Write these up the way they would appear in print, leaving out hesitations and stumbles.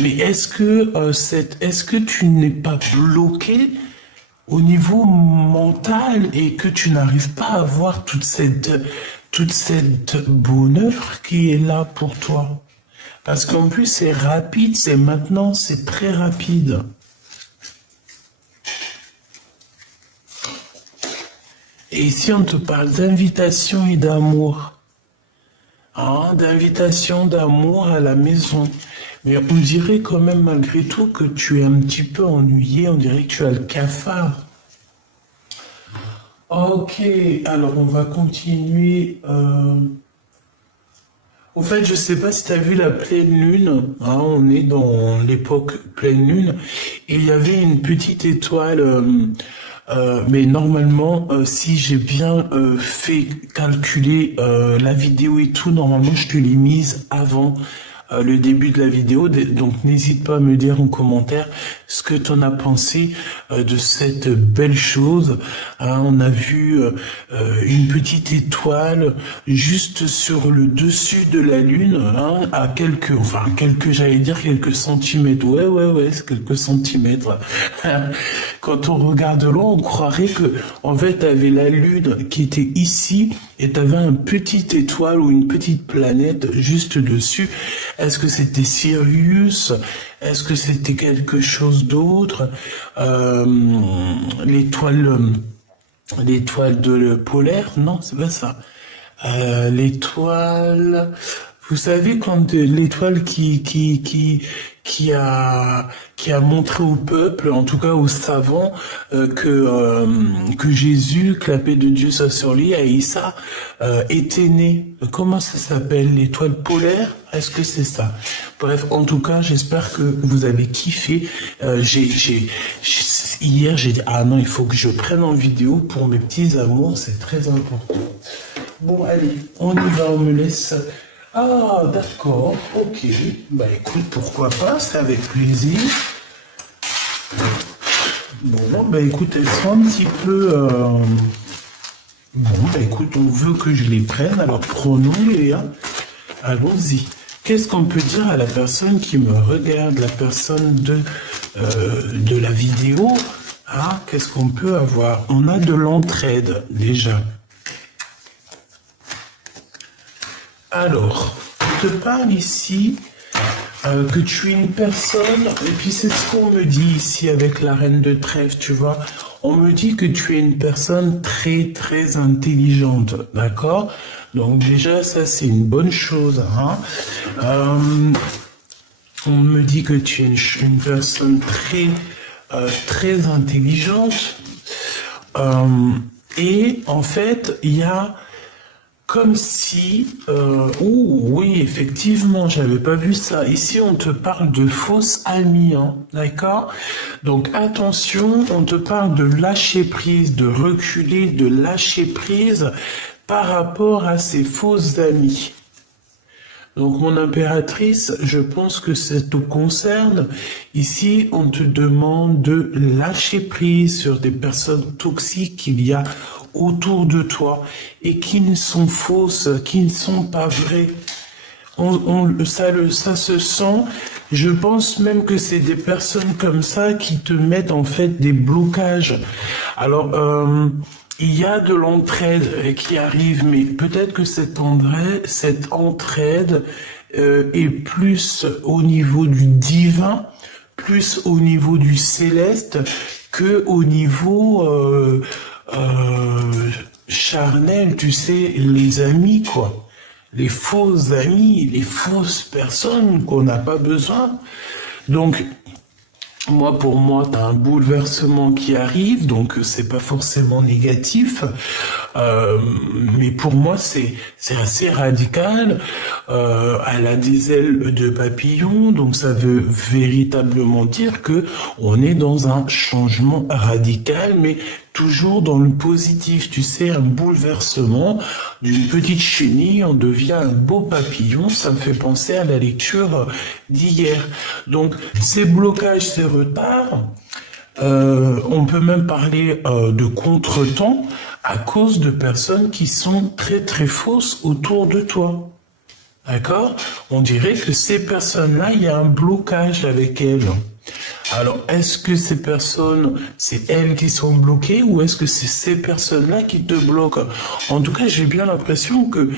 Mais est-ce que tu n'es pas bloqué au niveau mental et que tu n'arrives pas à voir toute cette bonheur qui est là pour toi? Parce qu'en plus, c'est rapide, c'est maintenant, c'est très rapide. Et ici, on te parle d'invitation et d'amour. Hein, d'invitation, d'amour à la maison. Mais on dirait quand même malgré tout que tu es un petit peu ennuyé, on dirait que tu as le cafard. Ok, alors on va continuer. Au fait, je sais pas si tu as vu la pleine lune. Hein, on est dans l'époque pleine lune. Et il y avait une petite étoile. Mais normalement, si j'ai bien fait calculer la vidéo et tout, normalement, je te l'ai mise avant le début de la vidéo. Donc, n'hésite pas à me dire en commentaire ce que tu en as pensé de cette belle chose. Hein, on a vu une petite étoile juste sur le dessus de la lune, hein, à j'allais dire quelques centimètres. Ouais, c'est quelques centimètres. Quand on regarde de loin, on croirait que, en fait, t'avais la lune qui était ici et t'avais une petite étoile ou une petite planète juste dessus. Est-ce que c'était Sirius? Est-ce que c'était quelque chose d'autre? L'étoile de polaire? Non, c'est pas ça. L'étoile, vous savez quand l'étoile qui a montré au peuple, en tout cas aux savants, que Jésus, que la paix de Dieu soit sur lui, Aïssa, était né. Comment ça s'appelle? L'étoile polaire? Est-ce que c'est ça? Bref, en tout cas, j'espère que vous avez kiffé. Hier, j'ai dit, ah non, il faut que je prenne en vidéo pour mes petits amours, c'est très important. Bon, allez, on y va, on me laisse. Ah, d'accord, ok. Bah écoute, pourquoi pas, c'est avec plaisir. Bon, bah écoute, elles sont un petit peu... Bon, bah écoute, on veut que je les prenne, alors prenons-les, hein. Allons-y. Qu'est-ce qu'on peut dire à la personne qui me regarde, la personne de la vidéo? Ah, qu'est-ce qu'on peut avoir? On a de l'entraide, déjà. Alors, je te parle ici que tu es une personne, et puis c'est ce qu'on me dit ici avec la reine de trèfle, tu vois. On me dit que tu es une personne très, très intelligente, d'accord? Donc déjà, ça c'est une bonne chose, hein. On me dit que tu es une personne très, très intelligente. Et en fait, il y a... Comme si... oui, effectivement, j'avais pas vu ça. Ici, on te parle de fausses amies, hein, d'accord? Donc, attention, on te parle de lâcher prise, de reculer, de lâcher prise par rapport à ces fausses amies. Donc, mon impératrice, je pense que ça te concerne. Ici, on te demande de lâcher prise sur des personnes toxiques qu'il y a autour de toi et qui ne sont fausses, qui ne sont pas vraies. Ça se sent. Je pense même que c'est des personnes comme ça qui te mettent en fait des blocages. Alors, il y a de l'entraide qui arrive, mais peut-être que cette entraide est plus au niveau du divin, plus au niveau du céleste que au niveau charnel, tu sais, les amis, quoi. Les faux amis, les fausses personnes qu'on n'a pas besoin. Donc, pour moi, t'as un bouleversement qui arrive, donc c'est pas forcément négatif, mais pour moi c'est assez radical. Elle a des ailes de papillon, donc ça veut véritablement dire que on est dans un changement radical, mais toujours dans le positif. Tu sais, un bouleversement d'une petite chenille, on devient un beau papillon. Ça me fait penser à la lecture d'hier. Donc, ces blocages, ces retards, on peut même parler de contretemps à cause de personnes qui sont très très fausses autour de toi. D'accord? On dirait que ces personnes-là, il y a un blocage avec elles. Alors, est-ce que ces personnes, c'est elles qui sont bloquées ou est-ce que c'est ces personnes-là qui te bloquent? En tout cas, j'ai bien l'impression que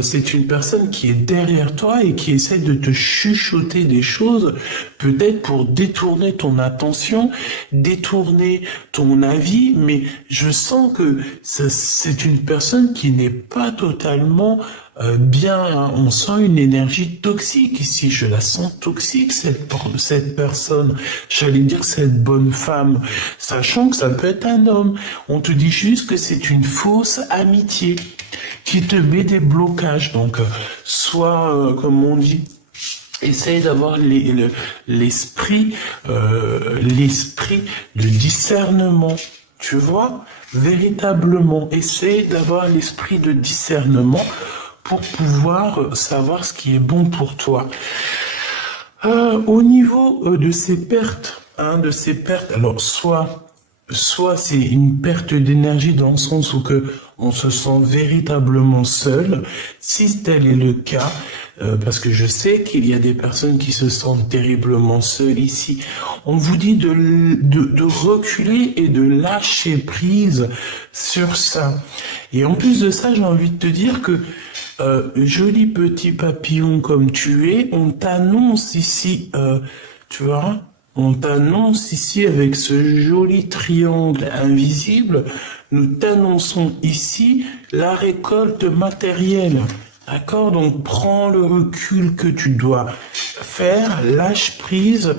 c'est une personne qui est derrière toi et qui essaie de te chuchoter des choses, peut-être pour détourner ton attention, détourner ton avis, mais je sens que c'est une personne qui n'est pas totalement bien, hein. On sent une énergie toxique ici, je la sens toxique, cette personne, j'allais dire cette bonne femme, sachant que ça peut être un homme. On te dit juste que c'est une fausse amitié qui te met des blocages. Donc, soit, comme on dit, essaye d'avoir l'esprit de discernement. Tu vois, véritablement, essaye d'avoir l'esprit de discernement pour pouvoir savoir ce qui est bon pour toi. Au niveau de ces pertes, alors soit c'est une perte d'énergie dans le sens où que on se sent véritablement seul, si tel est le cas, parce que je sais qu'il y a des personnes qui se sentent terriblement seules ici. On vous dit de reculer et de lâcher prise sur ça. Et en plus de ça, j'ai envie de te dire que joli petit papillon comme tu es, on t'annonce ici, tu vois, on t'annonce ici avec ce joli triangle invisible, nous t'annonçons ici la récolte matérielle. D'accord? Donc prends le recul que tu dois faire, lâche prise,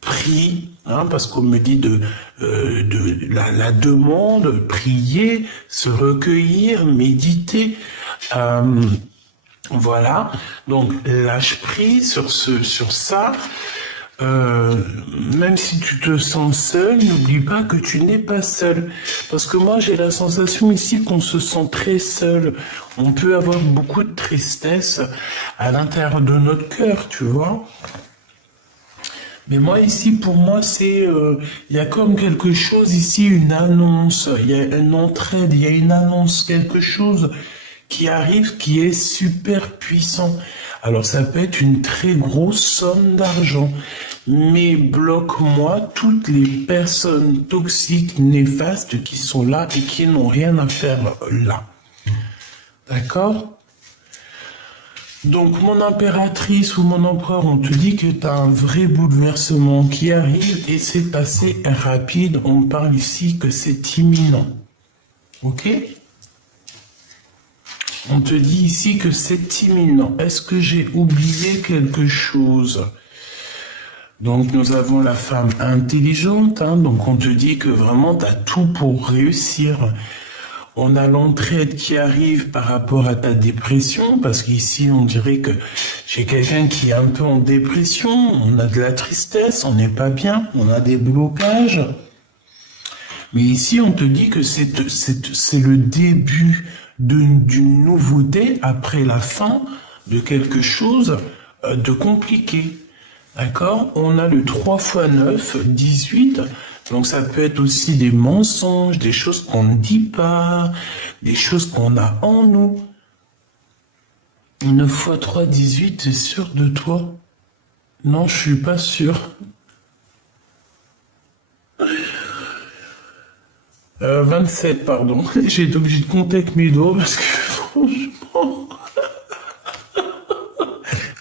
prie, hein, parce qu'on me dit de la demande, prier, se recueillir, méditer. Voilà, donc lâche prise sur ça. Même si tu te sens seul, n'oublie pas que tu n'es pas seul. Parce que moi, j'ai la sensation ici qu'on se sent très seul. On peut avoir beaucoup de tristesse à l'intérieur de notre cœur, tu vois. Mais moi, ici, pour moi, c'est... il y a comme quelque chose ici, une annonce. Il y a une entraide, il y a une annonce, quelque chose qui arrive, qui est super puissant. Alors ça peut être une très grosse somme d'argent, mais bloque-moi toutes les personnes toxiques, néfastes qui sont là et qui n'ont rien à faire là. D'accord? Donc mon impératrice ou mon empereur, on te dit que tu as un vrai bouleversement qui arrive et c'est assez rapide. On parle ici que c'est imminent. Ok? On te dit ici que c'est imminent. Est-ce que j'ai oublié quelque chose? Donc nous avons la femme intelligente, hein, donc on te dit que vraiment tu as tout pour réussir. On a l'entraide qui arrive par rapport à ta dépression, parce qu'ici on dirait que j'ai quelqu'un qui est un peu en dépression, on a de la tristesse, on n'est pas bien, on a des blocages. Mais ici on te dit que c'est le début d'une nouveauté après la fin de quelque chose de compliqué. D'accord? On a le 3 x 9, 18. Donc ça peut être aussi des mensonges, des choses qu'on ne dit pas, des choses qu'on a en nous. 9 x 3, 18, t'es sûr de toi? Non, je suis pas sûr. 27, pardon. J'ai été obligé de compter avec mes doigts parce que franchement...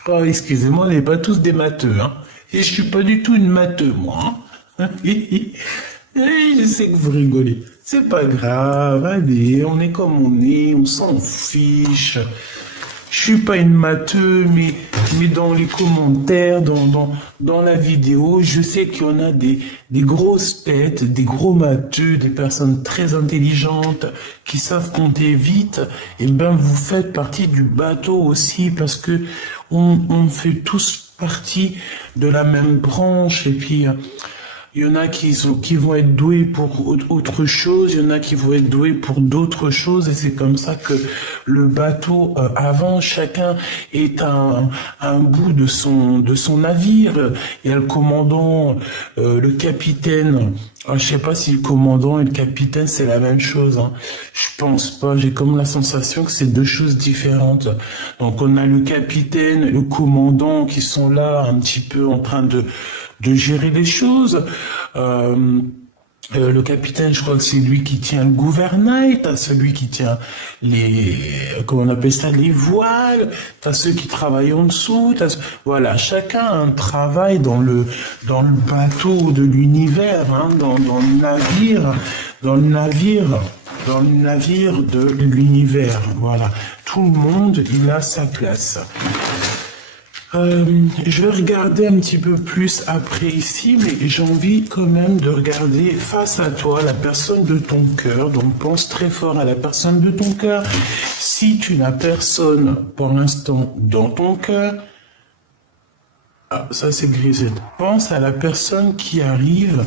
Oh, excusez-moi, on n'est pas tous des matheux, hein. Et je suis pas du tout une matheux, moi, hein. Je sais que vous rigolez. C'est pas grave, allez, on est comme on est, on s'en fiche. Je suis pas une matheux, mais dans les commentaires, dans la vidéo, je sais qu'il y en a des grosses têtes, des gros matheux, des personnes très intelligentes qui savent compter vite. Et ben, vous faites partie du bateau aussi parce que on fait tous partie de la même branche. Et puis, il y en a qui vont être doués pour autre chose, il y en a qui vont être doués pour d'autres choses, et c'est comme ça que le bateau avance. Chacun est un bout de son navire. Il y a le commandant, le capitaine Alors, je sais pas si le commandant et le capitaine, c'est la même chose, hein. Je pense pas. J'ai comme la sensation que c'est deux choses différentes. Donc, on a le capitaine et le commandant qui sont là un petit peu en train de gérer les choses. Euh, le capitaine, je crois que c'est lui qui tient le gouvernail, t'as celui qui tient les, comment on appelle ça, les voiles, t'as ceux qui travaillent en dessous, voilà, chacun a un travail dans le bateau de l'univers, hein, dans le navire, dans le navire, dans le navire de l'univers, voilà. Tout le monde, il a sa place. Je vais regarder un petit peu plus après ici, mais j'ai envie quand même de regarder face à toi la personne de ton cœur. Donc pense très fort à la personne de ton cœur. Si tu n'as personne pour l'instant dans ton cœur, ah, ça c'est grisette. Pense à la personne qui arrive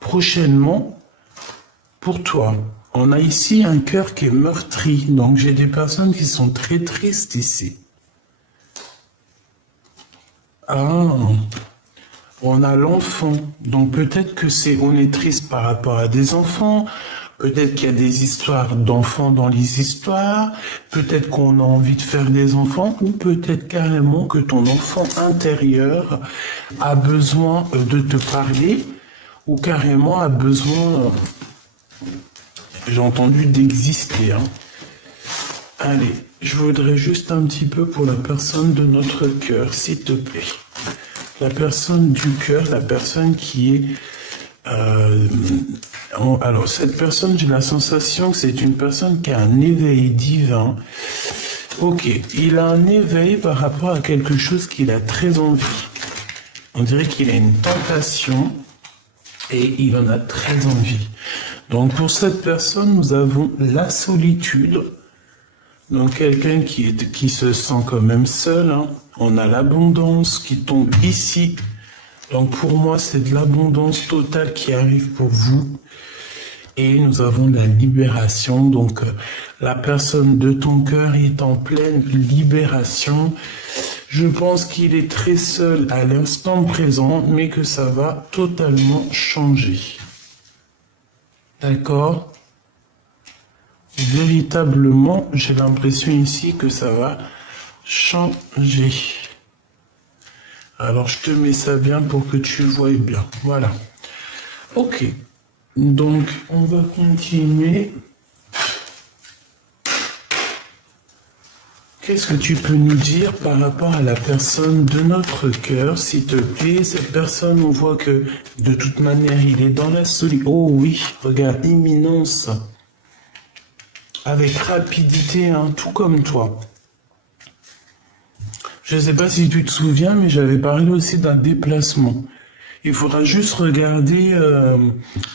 prochainement pour toi. On a ici un cœur qui est meurtri, donc j'ai des personnes qui sont très tristes ici. Ah, on a l'enfant. Donc peut-être que on est triste par rapport à des enfants. Peut-être qu'il y a des histoires d'enfants dans les histoires. Peut-être qu'on a envie de faire des enfants. Ou peut-être carrément que ton enfant intérieur a besoin de te parler. Ou carrément a besoin, j'ai entendu, d'exister, hein. Allez, je voudrais juste un petit peu pour la personne de notre cœur, s'il te plaît. La personne du cœur, la personne qui est... alors, cette personne, j'ai la sensation que c'est une personne qui a un éveil divin. Ok, il a un éveil par rapport à quelque chose qu'il a très envie. On dirait qu'il a une tentation et il en a très envie. Donc, pour cette personne, nous avons la solitude. Donc quelqu'un qui se sent quand même seul, hein. On a l'abondance qui tombe ici. Donc pour moi, c'est de l'abondance totale qui arrive pour vous. Et nous avons la libération. Donc la personne de ton cœur est en pleine libération. Je pense qu'il est très seul à l'instant présent, mais que ça va totalement changer. D'accord ? Véritablement, j'ai l'impression ici que ça va changer. Alors, je te mets ça bien pour que tu vois bien. Voilà. Ok. Donc, on va continuer. Qu'est-ce que tu peux nous dire par rapport à la personne de notre cœur, s'il te plaît? Cette personne, on voit que, de toute manière, il est dans la solitude. Oh oui, regarde, imminence. Avec rapidité, hein, tout comme toi. Je ne sais pas si tu te souviens, mais j'avais parlé aussi d'un déplacement. Il faudra juste regarder,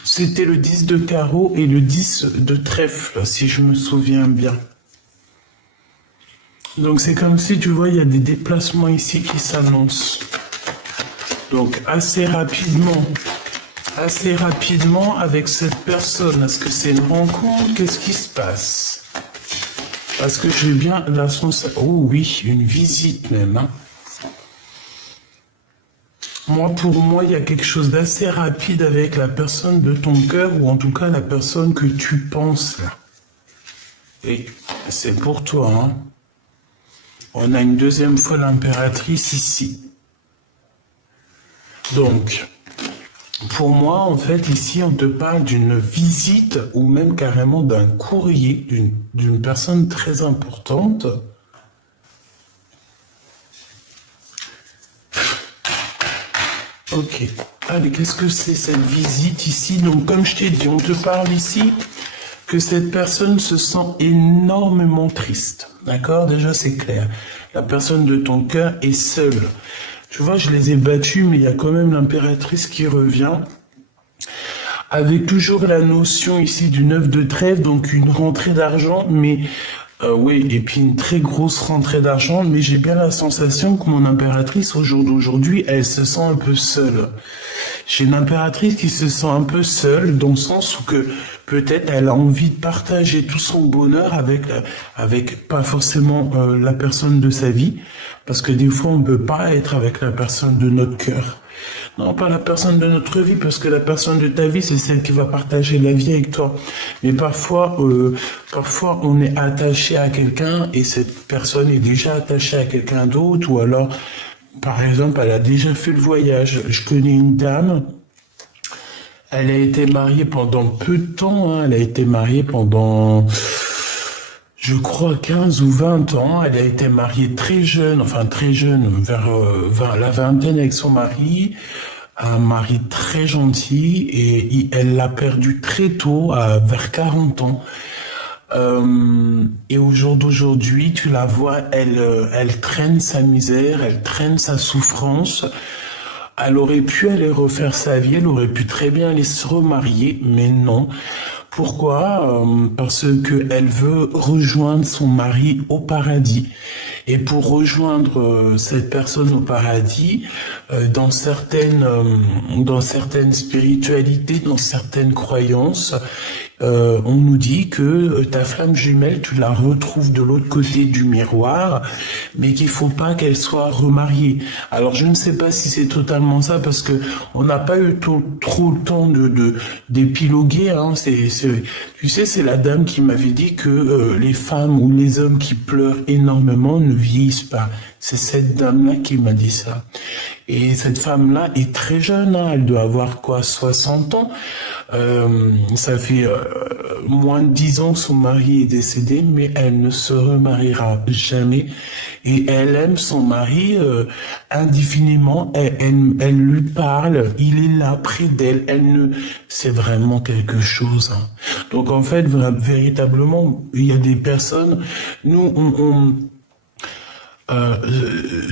c'était le 10 de carreau et le 10 de trèfle, si je me souviens bien. Donc c'est comme si, tu vois, il y a des déplacements ici qui s'annoncent. Donc assez rapidement avec cette personne. Est-ce que c'est une rencontre? Qu'est-ce qui se passe? Parce que j'ai bien la sensation... Oh oui, une visite même, hein. Pour moi, il y a quelque chose d'assez rapide avec la personne de ton cœur, ou en tout cas la personne que tu penses là. Et c'est pour toi, hein. On a une deuxième fois l'impératrice ici. Donc... Pour moi, en fait, ici, on te parle d'une visite ou même carrément d'un courrier d'une personne très importante. Ok. Allez, qu'est-ce que c'est cette visite ici? Donc, comme je t'ai dit, on te parle ici que cette personne se sent énormément triste. D'accord? Déjà, c'est clair. La personne de ton cœur est seule. Tu vois, je les ai battus, mais il y a quand même l'impératrice qui revient. Avec toujours la notion ici du 9 de trèfle, donc une rentrée d'argent, mais oui, et puis une très grosse rentrée d'argent, mais j'ai bien la sensation que mon impératrice, au jour d'aujourd'hui, elle se sent un peu seule. J'ai une impératrice qui se sent un peu seule, dans le sens où que peut-être elle a envie de partager tout son bonheur avec pas forcément la personne de sa vie, parce que des fois on ne peut pas être avec la personne de notre cœur. Non, pas la personne de notre vie, parce que la personne de ta vie, c'est celle qui va partager la vie avec toi. Mais parfois, on est attaché à quelqu'un et cette personne est déjà attachée à quelqu'un d'autre, ou alors, par exemple, elle a déjà fait le voyage. Je connais une dame, elle a été mariée pendant peu de temps, hein. Elle a été mariée pendant, je crois, 15 ou 20 ans. Elle a été mariée très jeune, enfin très jeune, vers la vingtaine avec son mari. Un mari très gentil et elle l'a perdu très tôt, vers 40 ans. Et au jour d'aujourd'hui, tu la vois, elle traîne sa misère, elle traîne sa souffrance. Elle aurait pu aller refaire sa vie, elle aurait pu très bien aller se remarier, mais non. Pourquoi? Parce que elle veut rejoindre son mari au paradis. Et pour rejoindre cette personne au paradis, dans certaines spiritualités, dans certaines croyances, on nous dit que ta flamme jumelle, tu la retrouves de l'autre côté du miroir, mais qu'il faut pas qu'elle soit remariée. Alors je ne sais pas si c'est totalement ça, parce que on n'a pas eu trop le temps d'épiloguer. Hein. Tu sais, c'est la dame qui m'avait dit que les femmes ou les hommes qui pleurent énormément ne vieillissent pas. C'est cette dame-là qui m'a dit ça. Et cette femme-là est très jeune, hein. Elle doit avoir quoi, 60 ans. Ça fait moins de 10 ans que son mari est décédé, mais elle ne se remariera jamais. Et elle aime son mari indéfiniment. Elle lui parle, il est là près d'elle. C'est vraiment quelque chose. Hein. Donc en fait, véritablement, il y a des personnes.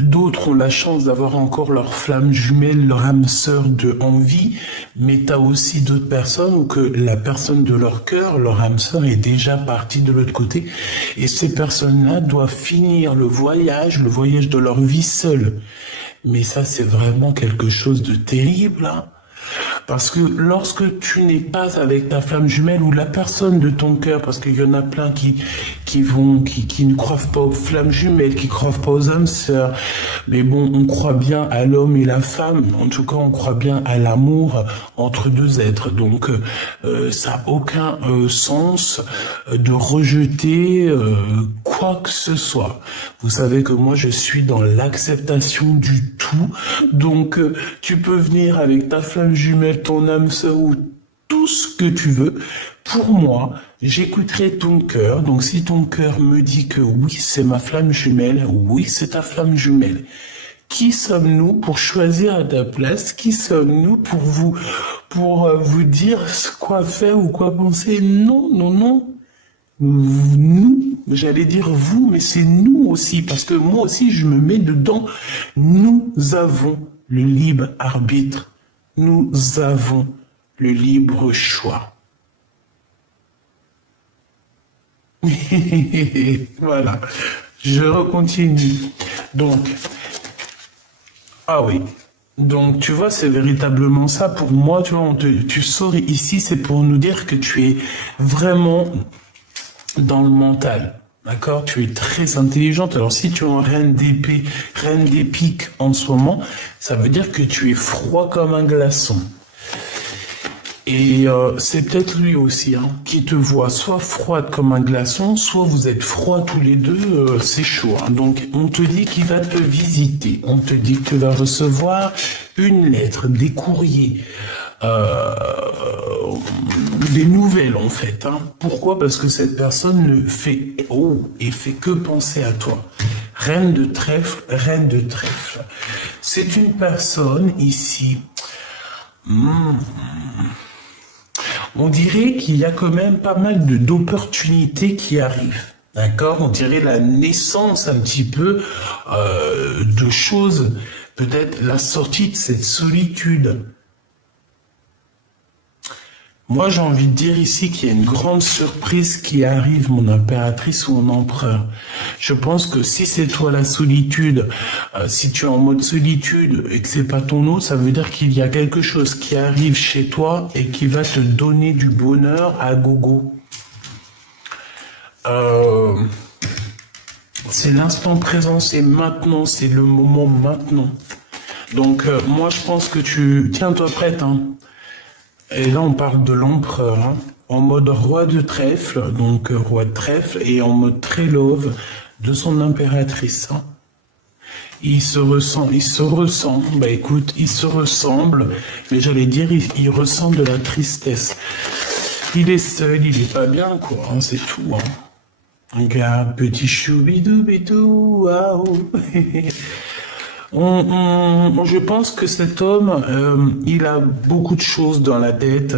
D'autres ont la chance d'avoir encore leur flamme jumelle, leur âme sœur en vie, mais tu as aussi d'autres personnes où que la personne de leur cœur, leur âme sœur est déjà partie de l'autre côté, et ces personnes-là doivent finir le voyage de leur vie seules. Mais ça, c'est vraiment quelque chose de terrible, hein. Parce que lorsque tu n'es pas avec ta flamme jumelle ou la personne de ton cœur, parce qu'il y en a plein qui ne croient pas aux flammes jumelles, qui croient pas aux âmes sœurs, mais bon, on croit bien à l'homme et la femme, en tout cas on croit bien à l'amour entre deux êtres, donc ça n'a aucun sens de rejeter quoi que ce soit. Vous savez que moi je suis dans l'acceptation du tout, donc tu peux venir avec ta flamme jumelle, ton âme sœur ou tout ce que tu veux. Pour moi, j'écouterai ton cœur. Donc si ton cœur me dit que oui, c'est ma flamme jumelle, oui, c'est ta flamme jumelle. Qui sommes-nous pour choisir à ta place? Qui sommes-nous pour vous dire quoi faire ou quoi penser? Non, non, non. Nous, j'allais dire vous, mais c'est nous aussi, parce que moi aussi je me mets dedans. Nous avons le libre arbitre. Nous avons le libre choix. Voilà, je recontinue. Donc, ah oui, donc tu vois, c'est véritablement ça pour moi. Tu vois, tu sors ici, c'est pour nous dire que tu es vraiment dans le mental. D'accord? Tu es très intelligente. Alors, si tu es en reine d'épée, reine des piques en ce moment, ça veut dire que tu es froid comme un glaçon. Et c'est peut-être lui aussi hein, qui te voit soit froide comme un glaçon, soit vous êtes froids tous les deux, c'est chaud. Hein. Donc, on te dit qu'il va te visiter. On te dit que tu vas recevoir une lettre, des courriers. Des nouvelles en fait. Hein. Pourquoi? Parce que cette personne ne fait fait que penser à toi. Reine de trèfle, reine de trèfle. C'est une personne ici. On dirait qu'il y a quand même pas mal d'opportunités qui arrivent. D'accord? On dirait la naissance un petit peu de choses. Peut-être la sortie de cette solitude. Moi, j'ai envie de dire ici qu'il y a une grande surprise qui arrive, mon impératrice ou mon empereur. Je pense que si c'est toi la solitude, si tu es en mode solitude et que c'est pas ton eau, ça veut dire qu'il y a quelque chose qui arrive chez toi et qui va te donner du bonheur à gogo. C'est l'instant présent, c'est maintenant, c'est le moment maintenant. Donc, moi, je pense que tu... Tiens-toi prête, hein. Et là, on parle de l'empereur, hein, en mode roi de trèfle, donc roi de trèfle, et en mode très love de son impératrice, hein. Bah écoute, il se ressemble, mais j'allais dire, il ressent de la tristesse. Il est seul, il est pas bien, quoi, hein, c'est tout, hein. Regarde, petit choubidou-bidou, waouh. Je pense que cet homme, il a beaucoup de choses dans la tête.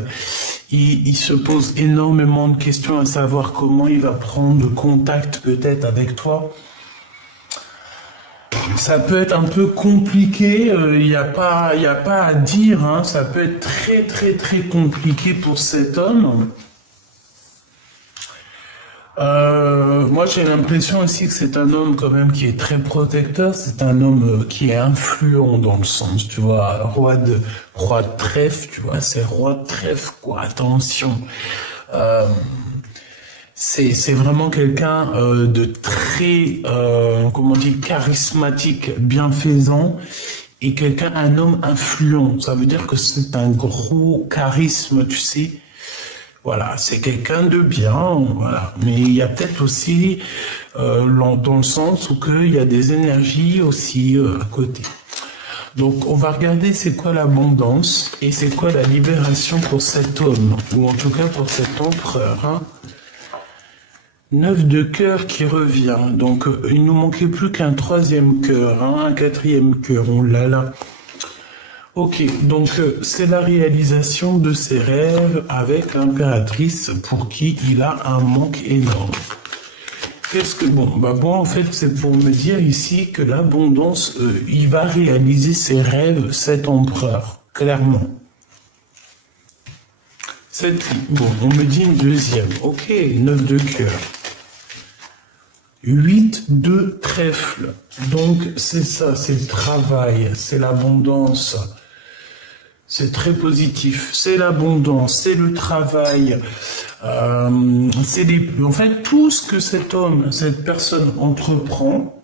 Il se pose énormément de questions à savoir comment il va prendre contact peut-être avec toi. Ça peut être un peu compliqué, il n'y a pas à dire, hein. Ça peut être très très très compliqué pour cet homme. Moi, j'ai l'impression aussi que c'est un homme quand même qui est très protecteur. C'est un homme qui est influent dans le sens, tu vois, roi de trèfle, tu vois, c'est roi de trèfle, quoi. Attention, c'est vraiment quelqu'un de très, comment dire, charismatique, bienfaisant, et un homme influent. Ça veut dire que c'est un gros charisme, tu sais. Voilà, c'est quelqu'un de bien, voilà. Mais il y a peut-être aussi, dans le sens où il y a des énergies aussi à côté. Donc, on va regarder c'est quoi l'abondance et c'est quoi la libération pour cet homme, ou en tout cas pour cet empereur, hein. 9 de cœur qui revient. Donc, il nous manquait plus qu'un troisième cœur, hein, un quatrième cœur. Oh là là. Ok, donc c'est la réalisation de ses rêves avec l'impératrice pour qui il a un manque énorme. Qu'est-ce que bon, en fait, c'est pour me dire ici que l'abondance, il va réaliser ses rêves, cet empereur, clairement. Bon, on me dit une deuxième. Ok, 9 de cœur. 8 de trèfle. Donc, c'est ça, c'est le travail, c'est l'abondance. C'est très positif. C'est l'abondance, c'est le travail. En fait, tout ce que cette personne entreprend,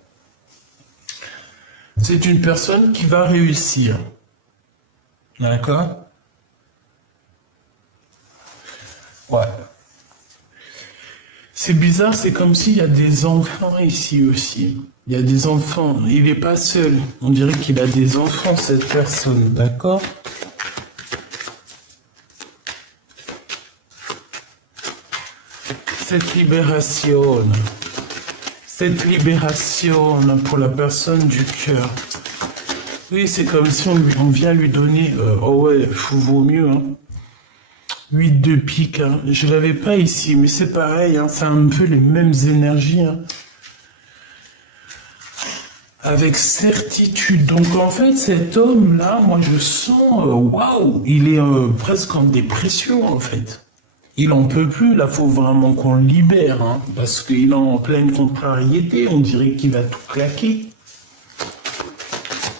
c'est une personne qui va réussir. D'accord? Ouais. C'est bizarre, c'est comme s'il y a des enfants ici aussi. Il y a des enfants. Il n'est pas seul. On dirait qu'il a des enfants, cette personne. D'accord? Cette libération pour la personne du cœur. Oui, c'est comme si on vient lui donner... oh ouais, vaut mieux, hein. 8 de pique, hein. Je l'avais pas ici, mais c'est pareil, hein. C'est un peu les mêmes énergies, hein. Avec certitude. Donc en fait, cet homme-là, moi je sens... Waouh, il est presque en dépression, en fait. Il en peut plus, là, faut vraiment qu'on le libère, hein, parce qu'il est en pleine contrariété, on dirait qu'il va tout claquer.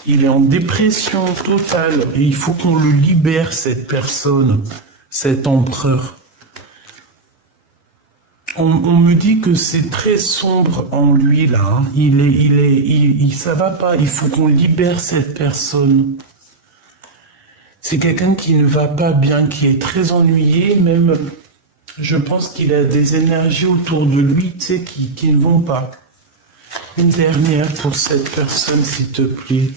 Il est en dépression totale, et il faut qu'on le libère, cette personne, cet empereur. On me dit que c'est très sombre en lui, là, hein. Ça va pas, il faut qu'on libère cette personne. C'est quelqu'un qui ne va pas bien, qui est très ennuyé, même... Je pense qu'il a des énergies autour de lui, tu sais, qui ne vont pas. Une dernière pour cette personne, s'il te plaît.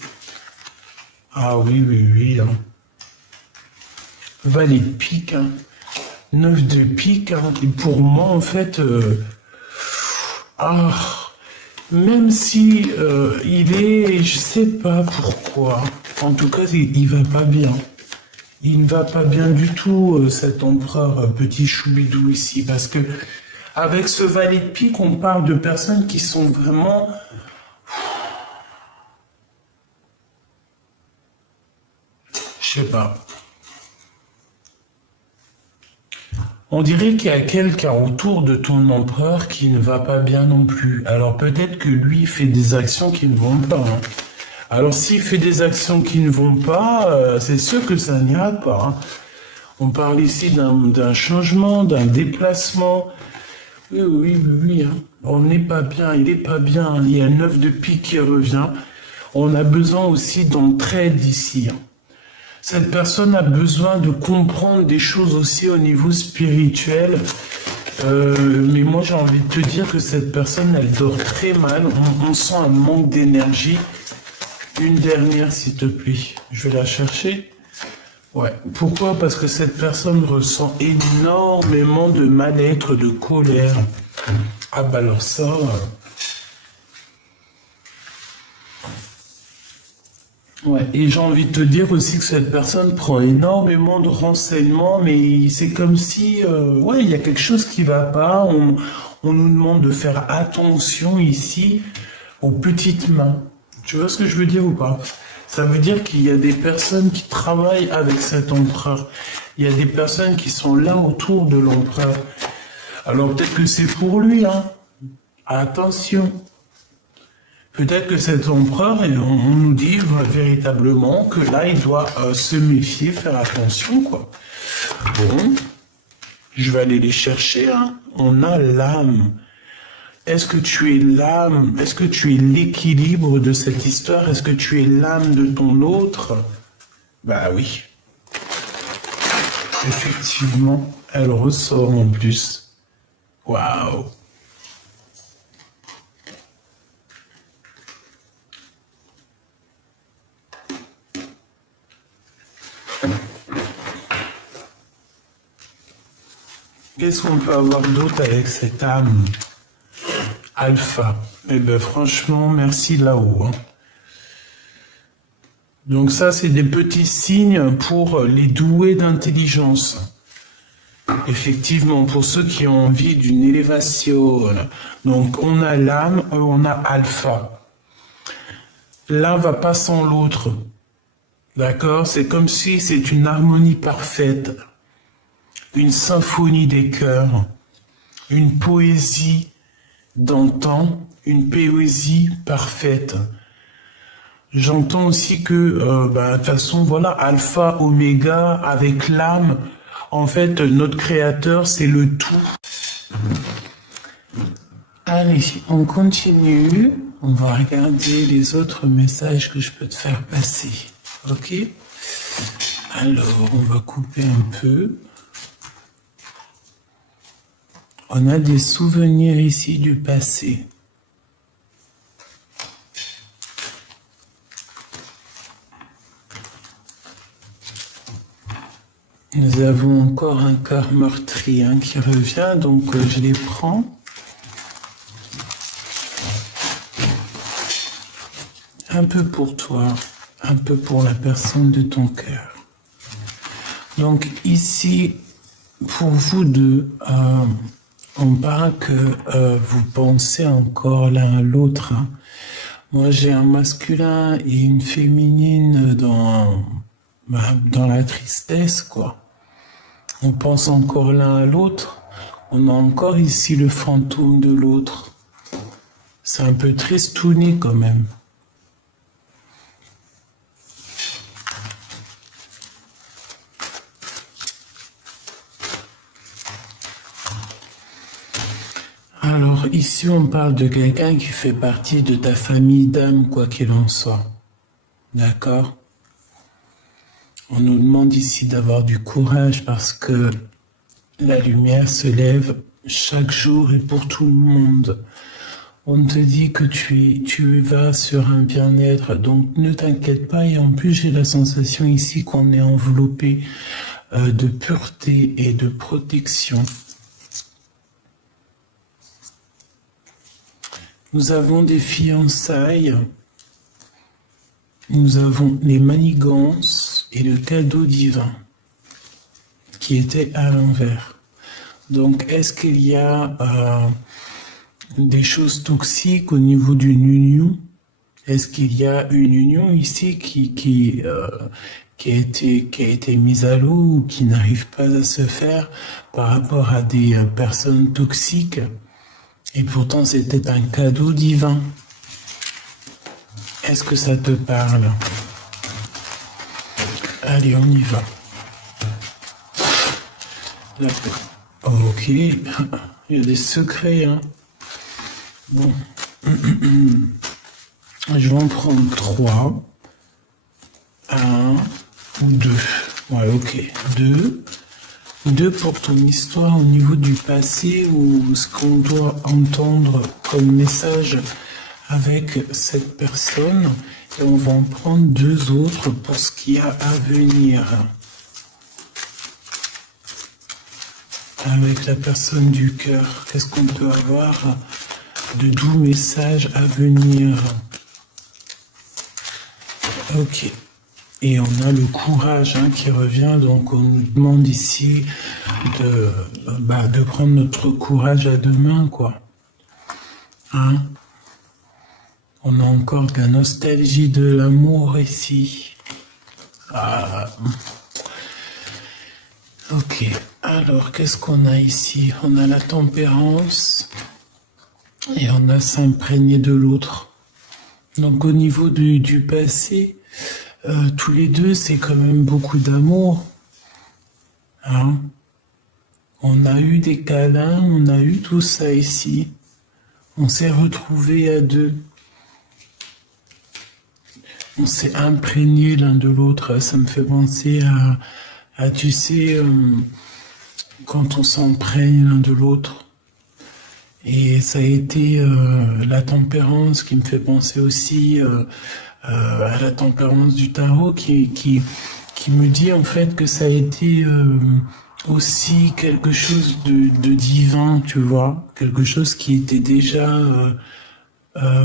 Ah oui, oui, oui. Hein. Valet de pique, hein. 9 de pique, hein. Et pour moi, en fait, même si il est, je sais pas pourquoi. En tout cas, il va pas bien. Il ne va pas bien du tout, cet empereur petit choubidou ici, parce que avec ce valet de pique, on parle de personnes qui sont vraiment... Je sais pas. On dirait qu'il y a quelqu'un autour de ton empereur qui ne va pas bien non plus. Alors peut-être que lui fait des actions qui ne vont pas, hein. Alors, s'il fait des actions qui ne vont pas, c'est sûr que ça n'ira pas, hein. On parle ici d'un changement, d'un déplacement. Oui, oui, oui, oui, hein. On n'est pas bien, il n'est pas bien. Il y a 9 de pique qui revient. On a besoin aussi d'entraide ici. Cette personne a besoin de comprendre des choses aussi au niveau spirituel. Mais moi, j'ai envie de te dire que cette personne, elle dort très mal. On sent un manque d'énergie. Une dernière, s'il te plaît. Je vais la chercher. Ouais. Pourquoi? Parce que cette personne ressent énormément de mal-être, de colère. Ah bah alors ça... Ouais, et j'ai envie de te dire aussi que cette personne prend énormément de renseignements, mais c'est comme si, ouais, il y a quelque chose qui va pas. On nous demande de faire attention ici aux petites mains. Tu vois ce que je veux dire ou pas? Ça veut dire qu'il y a des personnes qui travaillent avec cet empereur. Il y a des personnes qui sont là autour de l'empereur. Alors peut-être que c'est pour lui, hein. Attention. Peut-être que cet empereur, on nous dit véritablement que là, il doit se méfier, faire attention, quoi. Bon, je vais aller les chercher, hein. On a l'âme. Est-ce que tu es l'âme? Est-ce que tu es l'équilibre de cette histoire? Est-ce que tu es l'âme de ton autre? Bah oui. Effectivement, elle ressort en plus. Waouh! Qu'est-ce qu'on peut avoir d'autre avec cette âme? Alpha. Eh ben franchement, merci là-haut. Hein. Donc ça, c'est des petits signes pour les doués d'intelligence. Effectivement, pour ceux qui ont envie d'une élévation. Donc on a l'âme, on a alpha. L'un va pas sans l'autre. D'accord? C'est comme si c'est une harmonie parfaite. Une symphonie des cœurs, une poésie d'antan, une poésie parfaite. J'entends aussi que, de toute façon, voilà, alpha, oméga, avec l'âme, en fait, notre créateur, c'est le tout. Allez, on continue. On va regarder les autres messages que je peux te faire passer. Ok? Alors, on va couper un peu. On a des souvenirs ici du passé. Nous avons encore un cœur meurtri qui revient, donc je les prends. Un peu pour toi, un peu pour la personne de ton cœur. Donc ici, pour vous deux, on parle que vous pensez encore l'un à l'autre. Hein. Moi, j'ai un masculin et une féminine dans la tristesse, quoi. On pense encore l'un à l'autre. On a encore ici le fantôme de l'autre. C'est un peu tristouné quand même. Alors, ici, on parle de quelqu'un qui fait partie de ta famille d'âme, quoi qu'il en soit. D'accord? On nous demande ici d'avoir du courage parce que la lumière se lève chaque jour et pour tout le monde. On te dit que tu vas sur un bien-être, donc ne t'inquiète pas. Et en plus, j'ai la sensation ici qu'on est enveloppé de pureté et de protection. Nous avons des fiançailles, nous avons les manigances et le cadeau divin qui était à l'envers. Donc, est-ce qu'il y a des choses toxiques au niveau d'une union? Est-ce qu'il y a une union ici qui a été mise à l'eau ou qui n'arrive pas à se faire par rapport à des personnes toxiques? Et pourtant, c'était un cadeau divin. Est-ce que ça te parle? Allez, on y va. Là, ok. Il y a des secrets, hein. Bon. Je vais en prendre 3. 1 ou 2. Ouais, ok. 2. 2 pour ton histoire au niveau du passé ou ce qu'on doit entendre comme message avec cette personne. Et on va en prendre 2 autres pour ce qu'il y a à venir. Avec la personne du cœur, qu'est-ce qu'on peut avoir de doux messages à venir? Ok. Et on a le courage qui revient, donc on nous demande ici de prendre notre courage à deux mains, quoi. Hein? On a encore de la nostalgie de l'amour ici. Ah. Ok, alors qu'est-ce qu'on a ici? On a la tempérance et on a s'imprégner de l'autre. Donc au niveau du passé, tous les deux, c'est quand même beaucoup d'amour. Hein? On a eu des câlins, on a eu tout ça ici. On s'est retrouvés à deux. On s'est imprégné l'un de l'autre. Ça me fait penser à tu sais, quand on s'imprègne l'un de l'autre. Et ça a été la tempérance qui me fait penser aussi à la tempérance du tarot qui me dit en fait que ça a été aussi quelque chose de divin, tu vois, quelque chose qui était déjà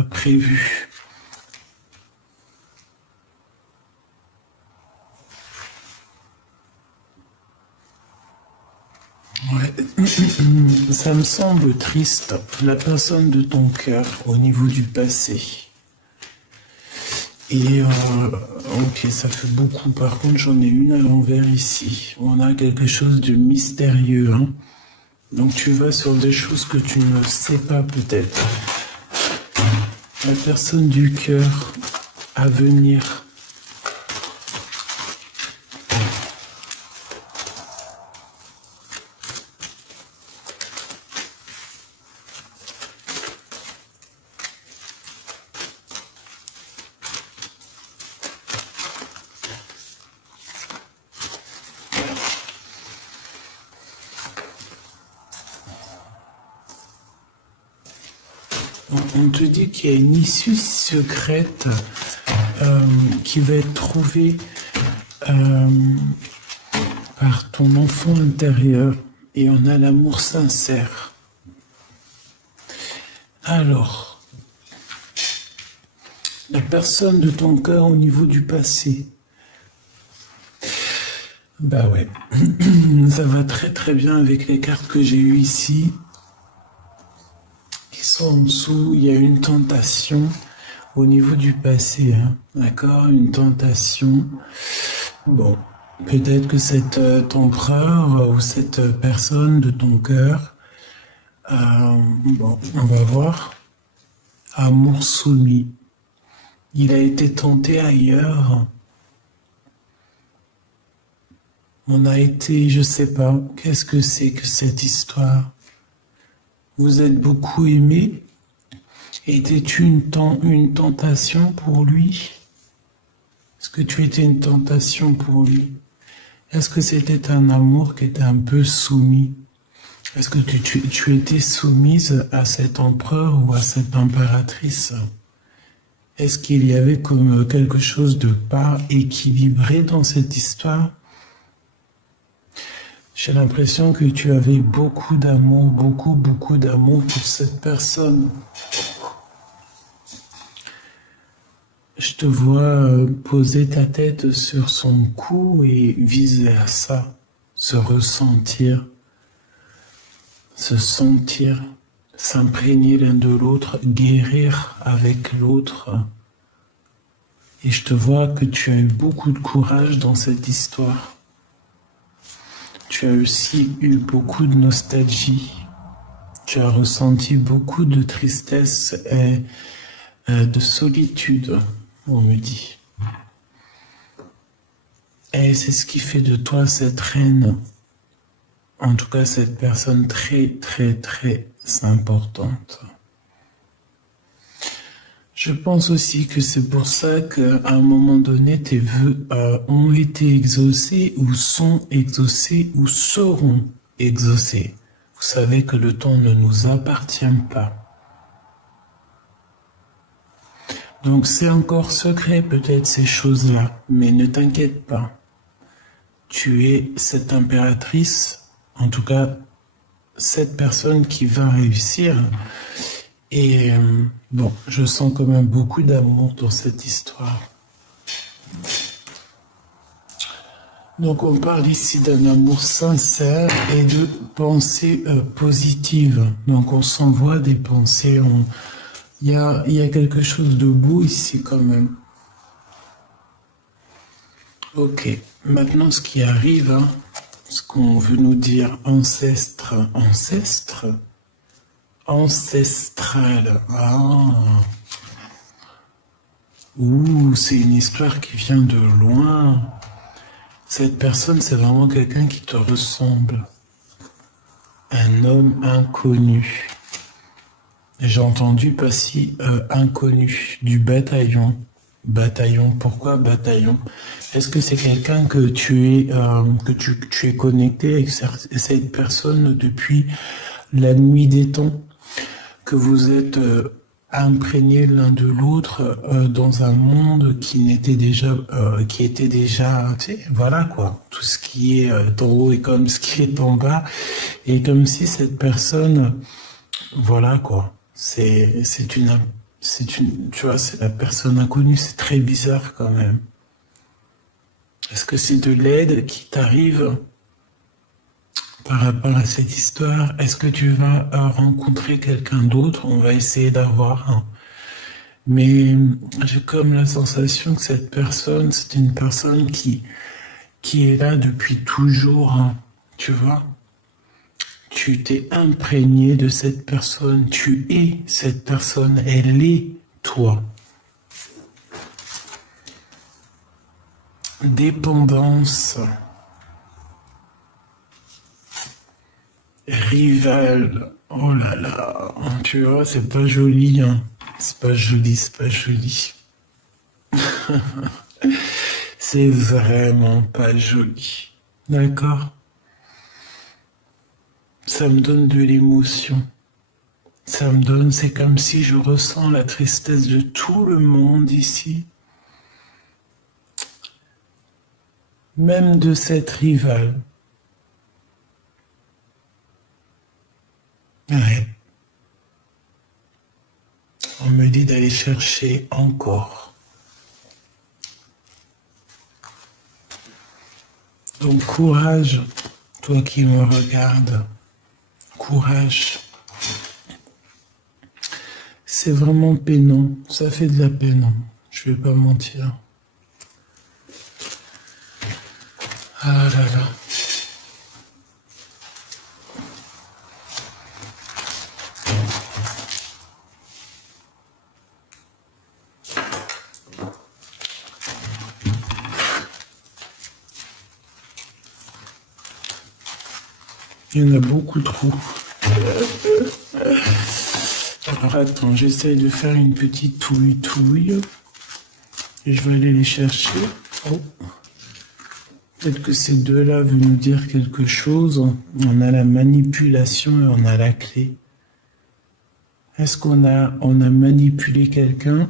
prévu. Ouais. Ça me semble triste, la personne de ton cœur au niveau du passé. Et ok, ça fait beaucoup. Par contre, j'en ai une à l'envers ici. On a quelque chose de mystérieux. Hein. Donc tu vas sur des choses que tu ne sais pas peut-être. La personne du cœur à venir. On te dit qu'il y a une issue secrète qui va être trouvée par ton enfant intérieur et on a l'amour sincère. Alors, la personne de ton cœur au niveau du passé. Bah ouais, ça va très très bien avec les cartes que j'ai eues ici. En dessous, il y a une tentation au niveau du passé, hein, d'accord? Une tentation. Bon, peut-être que cet empereur ou cette personne de ton cœur, bon, on va voir. Amour soumis. Il a été tenté ailleurs. On a été, je sais pas, qu'est-ce que c'est que cette histoire? Vous êtes beaucoup aimé. Était-tu une tentation pour lui? Est-ce que tu étais une tentation pour lui? Est-ce que c'était un amour qui était un peu soumis? Est-ce que tu étais soumise à cet empereur ou à cette impératrice? Est-ce qu'il y avait comme quelque chose de pas équilibré dans cette histoire? J'ai l'impression que tu avais beaucoup d'amour, beaucoup d'amour pour cette personne. Je te vois poser ta tête sur son cou et viser à ça, se ressentir, se sentir, s'imprégner l'un de l'autre, guérir avec l'autre. Et je te vois que tu as eu beaucoup de courage dans cette histoire. Tu as aussi eu beaucoup de nostalgie. Tu as ressenti beaucoup de tristesse et de solitude, on me dit. Et c'est ce qui fait de toi cette reine, en tout cas cette personne très, très, très importante. Je pense aussi que c'est pour ça qu'à un moment donné, tes vœux ont été exaucés ou sont exaucés ou seront exaucés. Vous savez que le temps ne nous appartient pas. Donc c'est encore secret peut-être ces choses-là, mais ne t'inquiète pas. Tu es cette impératrice, en tout cas cette personne qui va réussir. Et bon, je sens quand même beaucoup d'amour dans cette histoire. Donc on parle ici d'un amour sincère et de pensées positives. Donc on s'envoie des pensées, il y a quelque chose de beau ici quand même. Ok, maintenant ce qui arrive, hein, ce qu'on veut nous dire, ancêtre, ancestral. Ah. Ouh, c'est une histoire qui vient de loin. Cette personne, c'est vraiment quelqu'un qui te ressemble. Un homme inconnu. J'ai entendu pas si inconnu du bataillon. Bataillon, pourquoi bataillon? Est-ce que c'est quelqu'un que tu es connecté avec cette personne depuis la nuit des temps? Que vous êtes imprégnés l'un de l'autre dans un monde qui était déjà, tu sais, voilà quoi, tout ce qui est en haut est comme ce qui est en bas, et comme si cette personne, voilà quoi, c'est une, tu vois, c'est la personne inconnue, c'est très bizarre quand même. Est-ce que c'est de l'aide qui t'arrive par rapport à cette histoire? Est-ce que tu vas rencontrer quelqu'un d'autre? On va essayer d'avoir un... Mais j'ai comme la sensation que cette personne, c'est une personne qui est là depuis toujours, hein, tu vois. Tu t'es imprégné de cette personne, tu es cette personne, elle est toi. Dépendance. Rival, oh là là, tu vois, c'est pas joli, hein. C'est pas joli, c'est pas joli. C'est vraiment pas joli. D'accord? Ça me donne de l'émotion. Ça me donne, c'est comme si je ressens la tristesse de tout le monde ici. Même de cette rivale. Ouais. On me dit d'aller chercher encore. Donc courage, toi qui me regardes. Courage. C'est vraiment peinant. Ça fait de la peine. Je vais pas mentir. Ah là là. Il y en a beaucoup trop. Alors attends, j'essaye de faire une petite touille. Et je vais aller les chercher. Oh. Peut-être que ces deux-là veulent nous dire quelque chose. On a la manipulation et on a la clé. Est-ce qu'on a manipulé quelqu'un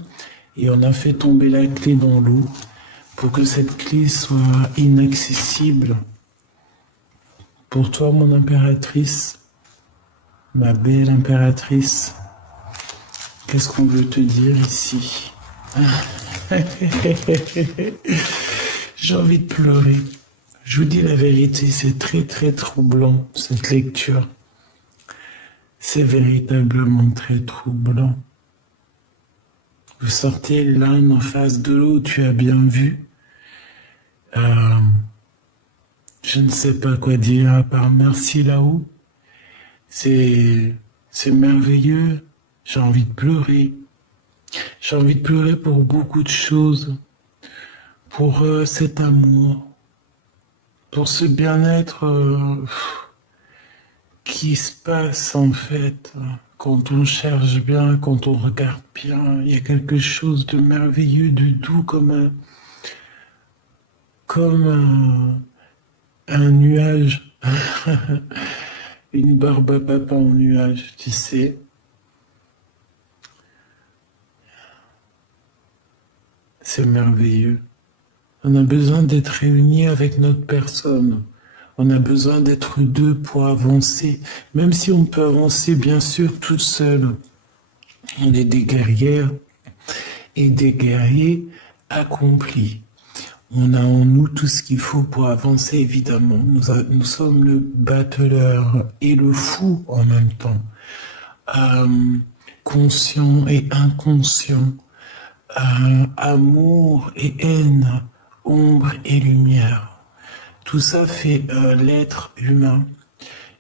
et on a fait tomber la clé dans l'eau pour que cette clé soit inaccessible? Pour toi, mon impératrice, ma belle impératrice, qu'est-ce qu'on veut te dire ici? J'ai envie de pleurer. Je vous dis la vérité, c'est très très troublant, cette lecture. C'est véritablement très troublant. Vous sortez l'un en face de l'autre, tu as bien vu. Je ne sais pas quoi dire à part merci là-haut. C'est merveilleux. J'ai envie de pleurer. J'ai envie de pleurer pour beaucoup de choses. Pour cet amour. Pour ce bien-être qui se passe en fait. quand on cherche bien, quand on regarde bien, il y a quelque chose de merveilleux, de doux comme un nuage. Une barbe à papa en nuage, tu sais. C'est merveilleux. On a besoin d'être réunis avec notre personne. On a besoin d'être deux pour avancer. Même si on peut avancer, bien sûr, tout seul. On est des guerrières et des guerriers accomplis. On a en nous tout ce qu'il faut pour avancer, évidemment. Nous sommes le battleur et le fou en même temps. Conscient et inconscient. Amour et haine, ombre et lumière. Tout ça fait l'être humain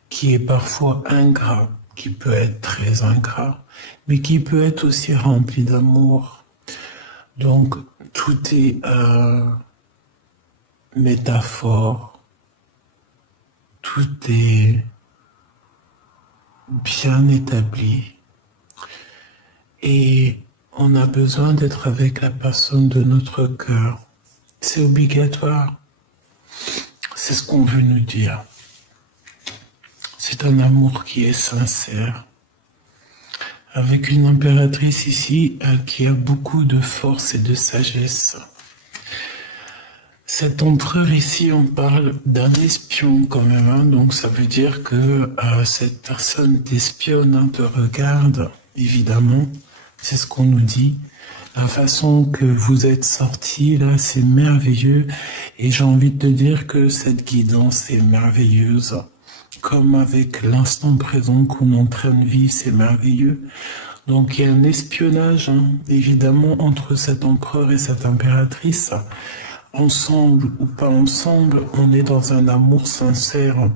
qui est parfois ingrat, qui peut être très ingrat, mais qui peut être aussi rempli d'amour. Donc tout est métaphore, tout est bien établi. Et on a besoin d'être avec la personne de notre cœur. C'est obligatoire. C'est ce qu'on veut nous dire. C'est un amour qui est sincère. Avec une impératrice ici qui a beaucoup de force et de sagesse. Cet empereur ici, on parle d'un espion quand même. Hein, donc ça veut dire que cette personne t'espionne, hein, te regarde, évidemment. C'est ce qu'on nous dit. La façon que vous êtes sortis, là, c'est merveilleux. Et j'ai envie de te dire que cette guidance est merveilleuse. Comme avec l'instant présent qu'on est en train de vivre, c'est merveilleux. Donc il y a un espionnage, hein, évidemment, entre cet empereur et cette impératrice. Ensemble ou pas ensemble, on est dans un amour sincère.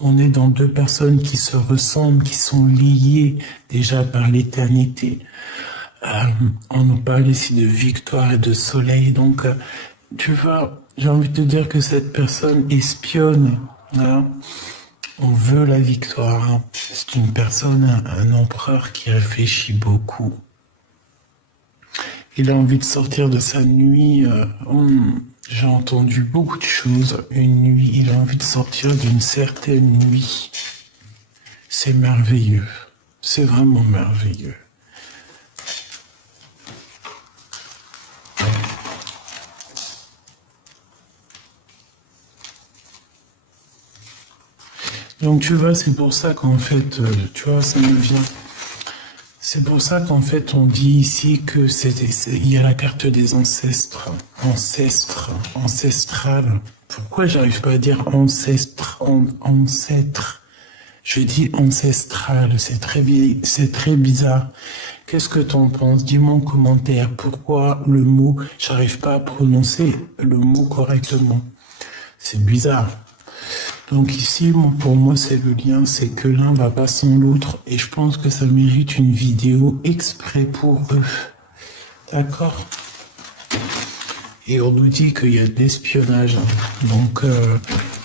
On est dans deux personnes qui se ressemblent, qui sont liées déjà par l'éternité. On nous parle ici de victoire et de soleil. Donc, tu vois, j'ai envie de te dire que cette personne espionne. Hein. On veut la victoire. Hein. C'est une personne, un empereur qui réfléchit beaucoup. Il a envie de sortir de sa nuit. J'ai entendu beaucoup de choses. Une nuit, il a envie de sortir d'une certaine nuit. C'est merveilleux. C'est vraiment merveilleux. Donc tu vois, c'est pour ça qu'en fait, tu vois, ça me vient. C'est pour ça qu'en fait, on dit ici que il y a la carte des ancêtres, ancestrale. Pourquoi j'arrive pas à dire ancêtre? Je dis ancestral, c'est très bizarre. Qu'est-ce que t'en penses? Dis-moi en commentaire. Pourquoi le mot, j'arrive pas à prononcer le mot correctement? C'est bizarre. Donc ici, pour moi, c'est le lien, c'est que l'un va pas sans l'autre, et je pense que ça mérite une vidéo exprès pour eux. D'accord? Et on nous dit qu'il y a de l'espionnage. Donc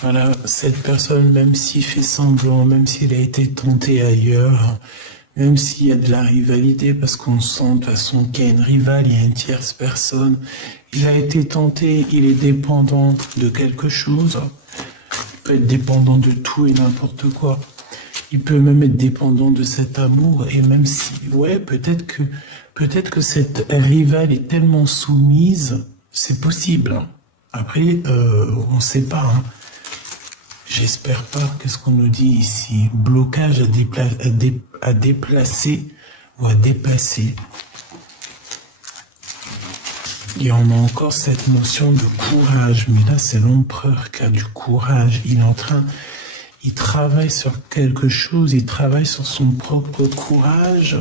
voilà, cette personne, même s'il fait semblant, même s'il a été tenté ailleurs, même s'il y a de la rivalité, parce qu'on sent de toute façon qu'il y a une rivale, il y a une tierce personne, il a été tenté, il est dépendant de quelque chose. Il peut être dépendant de tout et n'importe quoi. Il peut même être dépendant de cet amour, et même si, ouais, peut-être que cette rivale est tellement soumise, c'est possible. Hein. Après, on ne sait pas. Hein. J'espère pas. Qu'est-ce qu'on nous dit ici? Blocage à déplacer ou à dépasser. Et on a encore cette notion de courage, mais là c'est l'empereur qui a du courage. Il travaille sur quelque chose, il travaille sur son propre courage,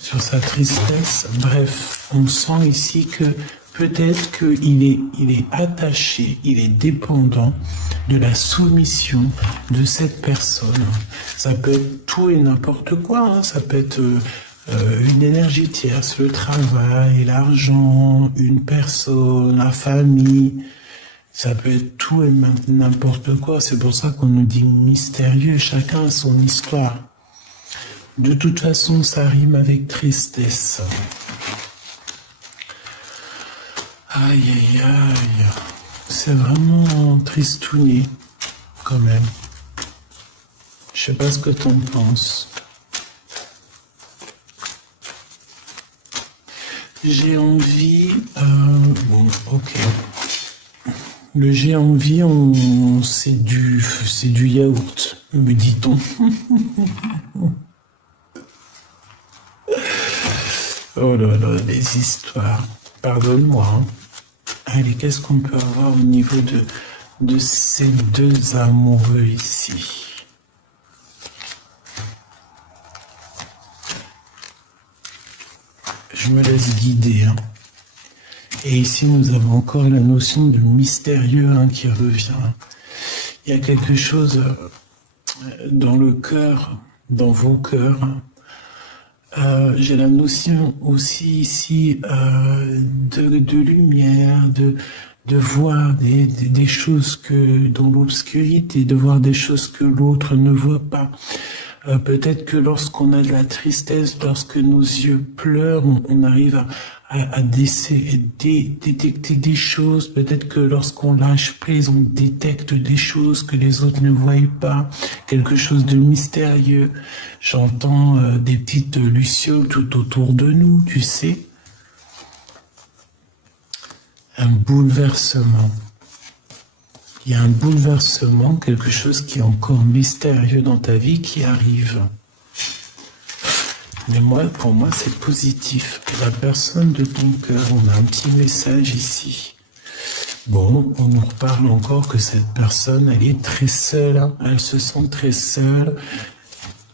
sur sa tristesse. Bref, on sent ici que peut-être qu'il est attaché, il est dépendant de la soumission de cette personne. Ça peut être tout et n'importe quoi, hein. Ça peut être une énergie tierce, le travail, l'argent, une personne, la famille. Ça peut être tout et n'importe quoi. C'est pour ça qu'on nous dit mystérieux. Chacun a son histoire. De toute façon, ça rime avec tristesse. Aïe, aïe, aïe. C'est vraiment tristouné, quand même. Je sais pas ce que t'en penses. J'ai envie... bon, ok. Le j'ai envie, c'est du yaourt, me dit-on. Oh là là, les histoires. Pardonne-moi. Hein. Allez, qu'est-ce qu'on peut avoir au niveau de ces deux amoureux ici? Je me laisse guider. Hein. Et ici, nous avons encore la notion de mystérieux hein, qui revient. Il y a quelque chose dans le cœur, dans vos cœurs. J'ai la notion aussi ici de lumière, de voir des choses que dans l'obscurité, de voir des choses que l'autre ne voit pas. Peut-être que lorsqu'on a de la tristesse, lorsque nos yeux pleurent, on arrive à détecter des choses. Peut-être que lorsqu'on lâche prise, on détecte des choses que les autres ne voient pas. Quelque chose de mystérieux. J'entends des petites lucioles tout autour de nous, tu sais. Un bouleversement. Il y a un bouleversement, quelque chose qui est encore mystérieux dans ta vie qui arrive. Mais moi, pour moi, c'est positif. La personne de ton cœur, on a un petit message ici. Bon, on nous reparle encore que cette personne, elle est très seule. Hein. Elle se sent très seule.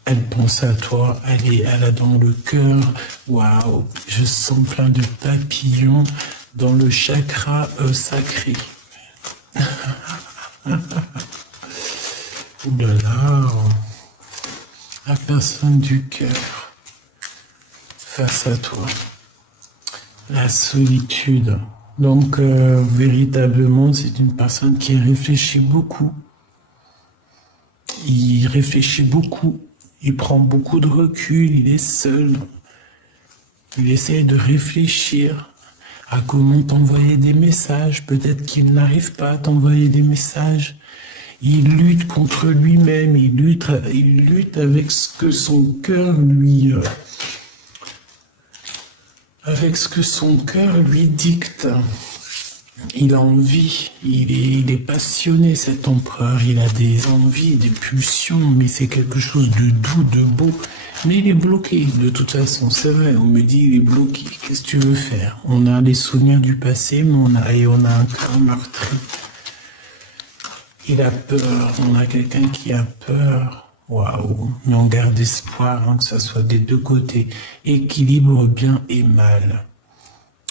Elle pense à toi. Elle a dans le cœur. Waouh, je sens plein de papillons dans le chakra sacré. Ouh là là, la personne du cœur face à toi, la solitude. Donc véritablement, c'est une personne qui réfléchit beaucoup. Il réfléchit beaucoup. Il prend beaucoup de recul. Il est seul. Il essaie de réfléchir à comment t'envoyer des messages. Peut-être qu'il n'arrive pas à t'envoyer des messages. Il lutte contre lui-même. Il lutte avec ce que son cœur lui... avec ce que son cœur lui dicte. Il a envie, il est passionné cet empereur, il a des envies, des pulsions, mais c'est quelque chose de doux, de beau. Mais il est bloqué, de toute façon, c'est vrai, on me dit il est bloqué, qu'est-ce que tu veux faire? On a les souvenirs du passé, mais on a un cœur meurtri. Il a peur, on a quelqu'un qui a peur. Waouh, mais on garde espoir, hein, que ça soit des deux côtés. Équilibre bien et mal.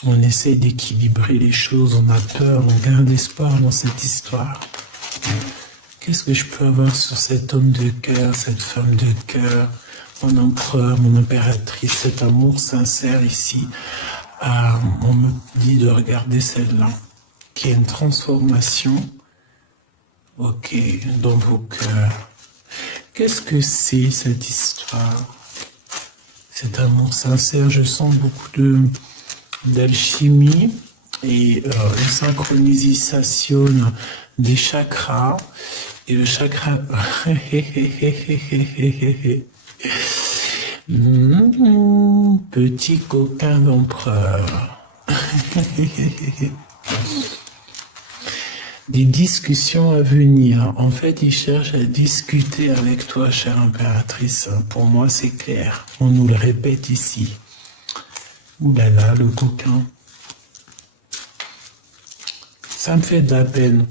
On essaie d'équilibrer les choses, on a peur, on garde espoir dans cette histoire. Qu'est-ce que je peux avoir sur cet homme de cœur, cette femme de cœur, mon empereur, mon impératrice, cet amour sincère ici? On me dit de regarder celle-là, qui est une transformation, ok, dans vos cœurs. Qu'est-ce que c'est cette histoire? Cet amour sincère, je sens beaucoup d'alchimie et une synchronisation des chakras. Et le chakra... petit coquin d'empereur. Des discussions à venir. En fait, il cherche à discuter avec toi, chère impératrice. Pour moi, c'est clair. On nous le répète ici. Ouh là là, le coquin. Ça me fait de la peine,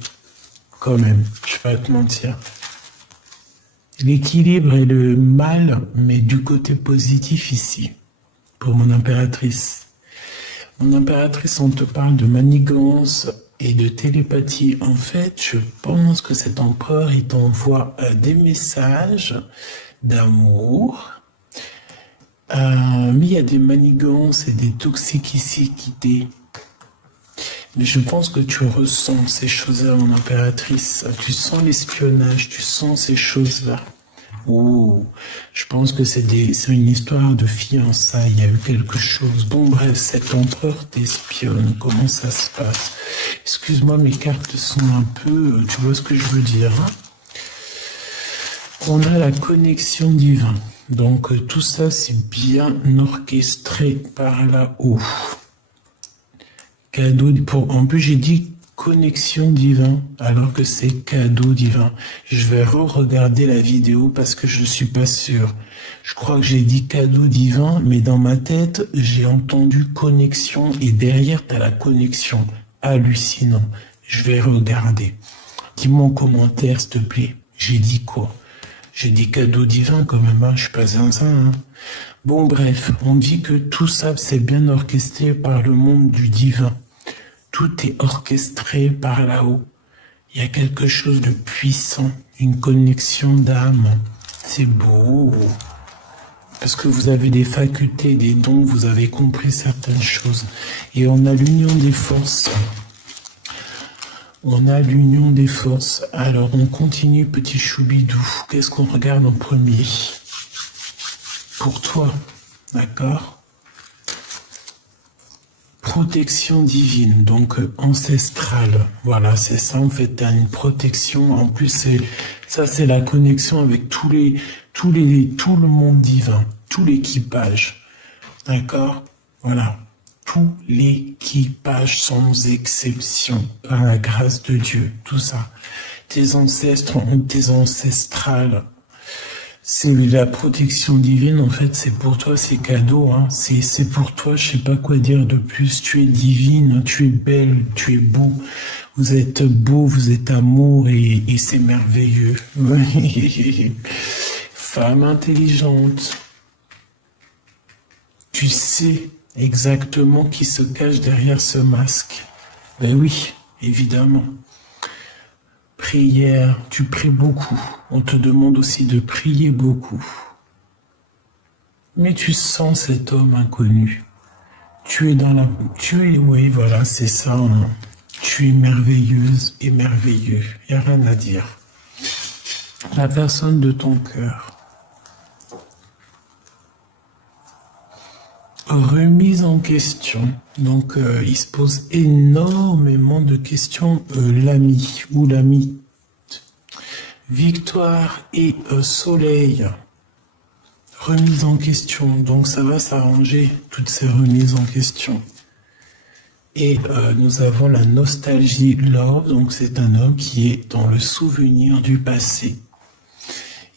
quand même. Je vais pas te mentir. L'équilibre est le mal, mais du côté positif ici, pour mon impératrice. Mon impératrice, on te parle de manigance et de télépathie. En fait, je pense que cet empereur, il t'envoie des messages d'amour, mais il y a des manigances et des toxicités. Mais je pense que tu ressens ces choses-là, mon impératrice. Tu sens l'espionnage, tu sens ces choses-là. Oh, je pense que c'est une histoire de fiançailles, il y a eu quelque chose. Bon, bref, cet empereur t'espionne, comment ça se passe? Excuse-moi, mes cartes sont un peu, tu vois ce que je veux dire, hein? On a la connexion divine. Donc, tout ça, c'est bien orchestré par là-haut. Cadeau, en plus, j'ai dit connexion divine, alors que c'est cadeau divin. Je vais re-regarder la vidéo parce que je suis pas sûr. Je crois que j'ai dit cadeau divin, mais dans ma tête, j'ai entendu connexion et derrière, tu as la connexion. Hallucinant. Je vais regarder. Dis-moi en commentaire, s'il te plaît. J'ai dit quoi? J'ai dit cadeau divin quand même, hein, je suis pas zinzin. Hein. Bon, bref, on dit que tout ça, c'est bien orchestré par le monde du divin. Tout est orchestré par là-haut. Il y a quelque chose de puissant, une connexion d'âme. C'est beau. Parce que vous avez des facultés, des dons, vous avez compris certaines choses. Et on a l'union des forces. On a l'union des forces. Alors, on continue, petit choubidou. Qu'est-ce qu'on regarde en premier? Pour toi, d'accord? Protection divine, donc ancestrale. Voilà, c'est ça, en fait, tu as une protection. En plus, c'est la connexion avec tout le monde divin, tout l'équipage. D'accord? Voilà. Tout l'équipage sans exception, par la grâce de Dieu, tout ça. Tes ancêtres, tes ancestrales, c'est la protection divine, en fait, c'est pour toi, c'est cadeau, hein. C'est pour toi, je sais pas quoi dire de plus. Tu es divine, tu es belle, tu es beau. Vous êtes beau, vous êtes amour et c'est merveilleux. Femme intelligente. Tu sais exactement qui se cache derrière ce masque. Ben oui, évidemment. Prière, tu pries beaucoup. On te demande aussi de prier beaucoup. Mais tu sens cet homme inconnu. Oui, voilà, c'est ça. Hein. Tu es merveilleuse et merveilleux. Il n'y a rien à dire. La personne de ton cœur. Remise en question. Donc, il se pose énormément de questions, l'ami ou l'ami. Victoire et soleil. Remise en question. Donc, ça va s'arranger, toutes ces remises en question. Et nous avons la nostalgie love. Donc, c'est un homme qui est dans le souvenir du passé.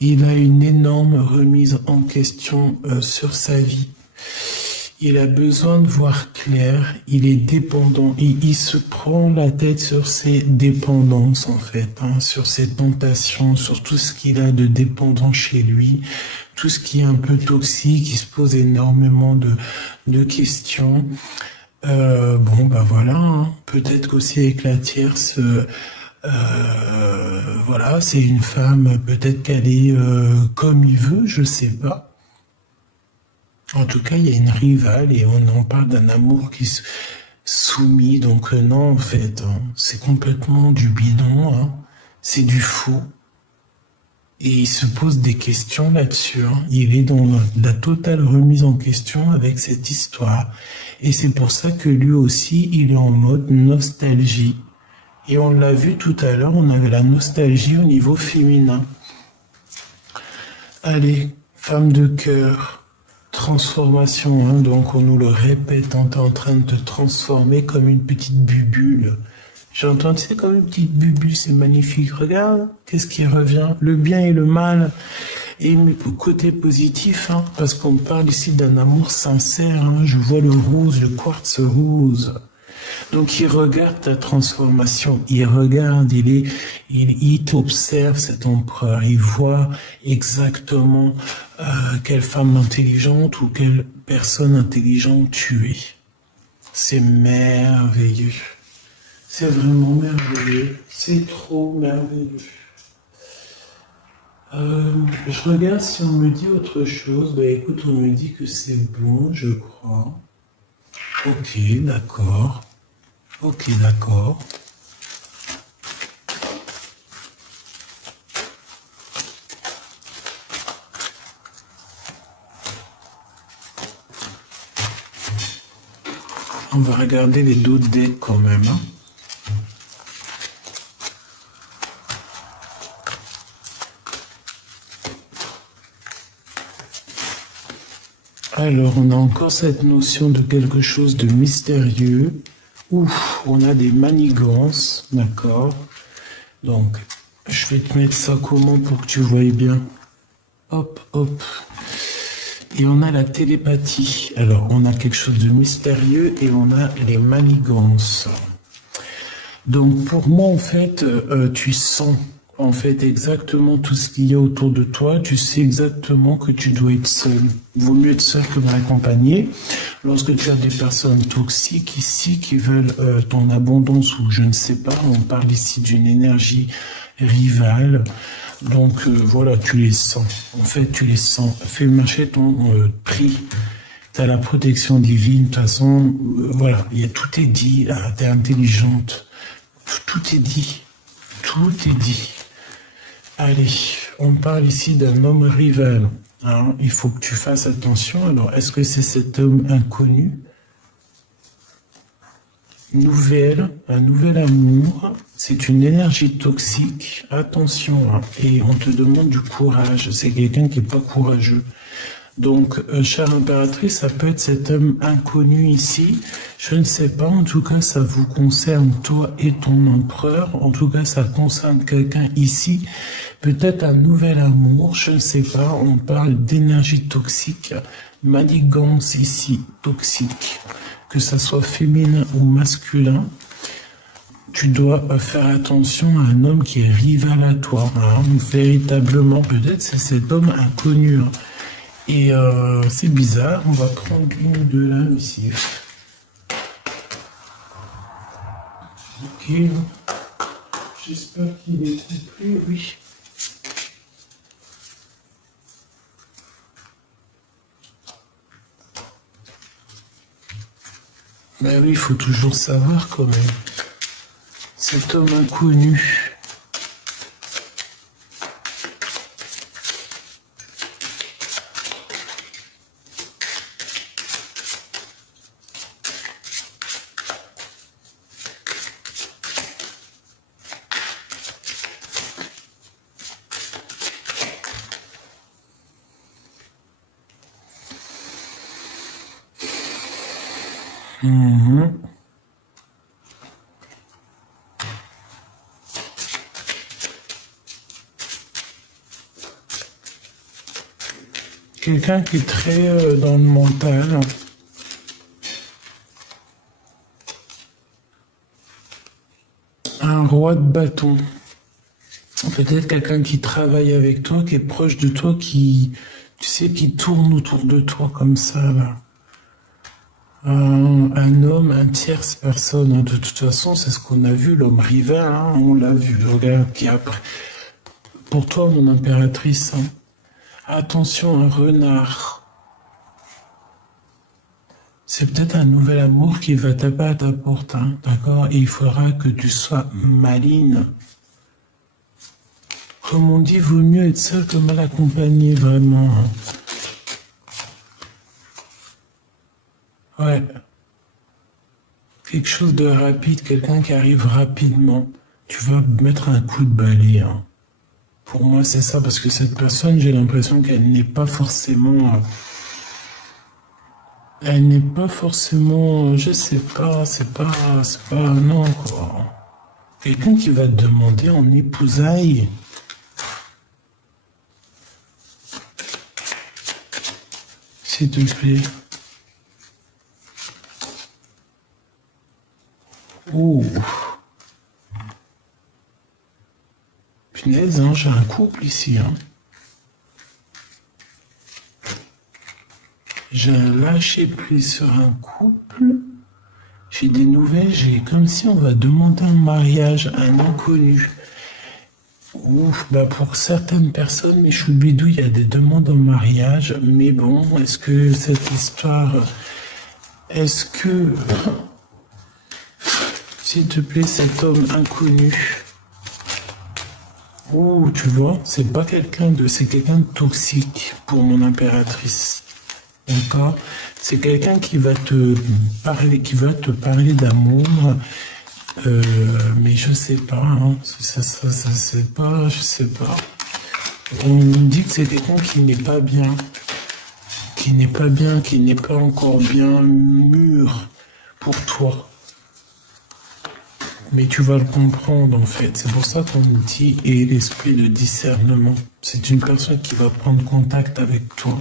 Il a une énorme remise en question sur sa vie. Il a besoin de voir clair, il est dépendant, il se prend la tête sur ses dépendances en fait, hein, sur ses tentations, sur tout ce qu'il a de dépendant chez lui, tout ce qui est un peu toxique, il se pose énormément de questions. Bon bah voilà, hein, peut-être qu'aussi avec la tierce, voilà, c'est une femme, peut-être qu'elle est comme il veut, je sais pas. En tout cas, il y a une rivale et on en parle d'un amour qui se soumis. Donc non, en fait, hein, c'est complètement du bidon, hein, c'est du faux. Et il se pose des questions là-dessus. Hein. Il est dans la totale remise en question avec cette histoire. Et c'est pour ça que lui aussi, il est en mode nostalgie. Et on l'a vu tout à l'heure, on avait la nostalgie au niveau féminin. Allez, femme de cœur. Transformation, hein, donc on nous le répète, on est en train de te transformer comme une petite bubule. J'entends, tu sais, comme une petite bubule, c'est magnifique. Regarde, qu'est-ce qui revient? Le bien et le mal. Et côté positif, hein, parce qu'on parle ici d'un amour sincère. Hein, je vois le rose, le quartz rose. Donc il regarde ta transformation, il regarde, il t'observe cet empereur, il voit exactement quelle femme intelligente ou quelle personne intelligente tu es. C'est merveilleux. C'est vraiment merveilleux. C'est trop merveilleux. Je regarde si on me dit autre chose. Bah écoute, on me dit que c'est bon, je crois. Ok, d'accord. Ok, d'accord. On va regarder les d'autres decks quand même. Hein. Alors, on a encore cette notion de quelque chose de mystérieux. Ouf, on a des manigances, d'accord. Donc, je vais te mettre ça comment pour que tu voyes bien. Hop, hop. Et on a la télépathie. Alors, on a quelque chose de mystérieux et on a les manigances. Donc, pour moi, en fait, tu sens en fait exactement tout ce qu'il y a autour de toi. Tu sais exactement que tu dois être seul. Il vaut mieux être seul que mal accompagné. Lorsque tu as des personnes toxiques ici qui veulent ton abondance ou je ne sais pas, on parle ici d'une énergie rivale. Donc voilà, tu les sens. En fait, tu les sens. Fais marcher ton prix. Tu as la protection divine. De toute façon, voilà, tout est dit. Tu es intelligente. Tout est dit. Tout est dit. Allez, on parle ici d'un homme rival. Hein, il faut que tu fasses attention. Alors, est-ce que c'est cet homme inconnu? Un nouvel amour. C'est une énergie toxique. Attention. Hein, et on te demande du courage. C'est quelqu'un qui n'est pas courageux. Donc, chère impératrice, ça peut être cet homme inconnu ici. Je ne sais pas, en tout cas, ça vous concerne, toi et ton empereur. En tout cas, ça concerne quelqu'un ici. Peut-être un nouvel amour, je ne sais pas. On parle d'énergie toxique, manigance ici, toxique. Que ça soit féminin ou masculin, tu dois faire attention à un homme qui est rival à toi. Hein, véritablement, peut-être c'est cet homme inconnu. Hein. Et c'est bizarre, on va prendre une ou deux là ici. Ok. J'espère qu'il est complet, oui. Ben oui, il faut toujours savoir quand même. Cet homme inconnu. Quelqu'un qui est très dans le mental. Un roi de bâton. Peut-être quelqu'un qui travaille avec toi, qui est proche de toi, qui, tu sais, qui tourne autour de toi comme ça, là. Un homme, un tierce personne. Hein. De toute façon, c'est ce qu'on a vu, l'homme rival, hein. On l'a vu. Regarde, qui après. Pour toi, mon impératrice, hein. Attention, un renard. C'est peut-être un nouvel amour qui va taper à ta porte, hein, d'accord? Et il faudra que tu sois maligne. Comme on dit, vaut mieux être seul que mal accompagné, vraiment. Hein. Ouais. Quelque chose de rapide, quelqu'un qui arrive rapidement. Tu vas mettre un coup de balai, hein. Pour moi, c'est ça, parce que cette personne, j'ai l'impression qu'elle n'est pas forcément... Elle n'est pas forcément... Je sais pas, c'est pas... Non, quoi. Quelqu'un qui va te demander en épousailles. S'il te plaît. Oh. Punaise, hein, j'ai un couple ici. Hein. J'ai un lâcher prise sur un couple. J'ai des nouvelles, j'ai comme si on va demander un mariage à un inconnu. Ouf, bah pour certaines personnes, mes choubidous, il y a des demandes en mariage. Mais bon, est-ce que cette histoire... Est-ce que... S'il te plaît, cet homme inconnu... Oh, tu vois, c'est pas quelqu'un de... C'est quelqu'un de toxique pour mon impératrice. D'accord? C'est quelqu'un qui va te parler d'amour, mais je sais pas, hein, c'est pas, je sais pas. On me dit que c'est quelqu'un qui n'est pas bien, qui n'est pas encore bien mûr pour toi. Mais tu vas le comprendre en fait. C'est pour ça qu'on me dit et l'esprit de discernement. C'est une personne qui va prendre contact avec toi.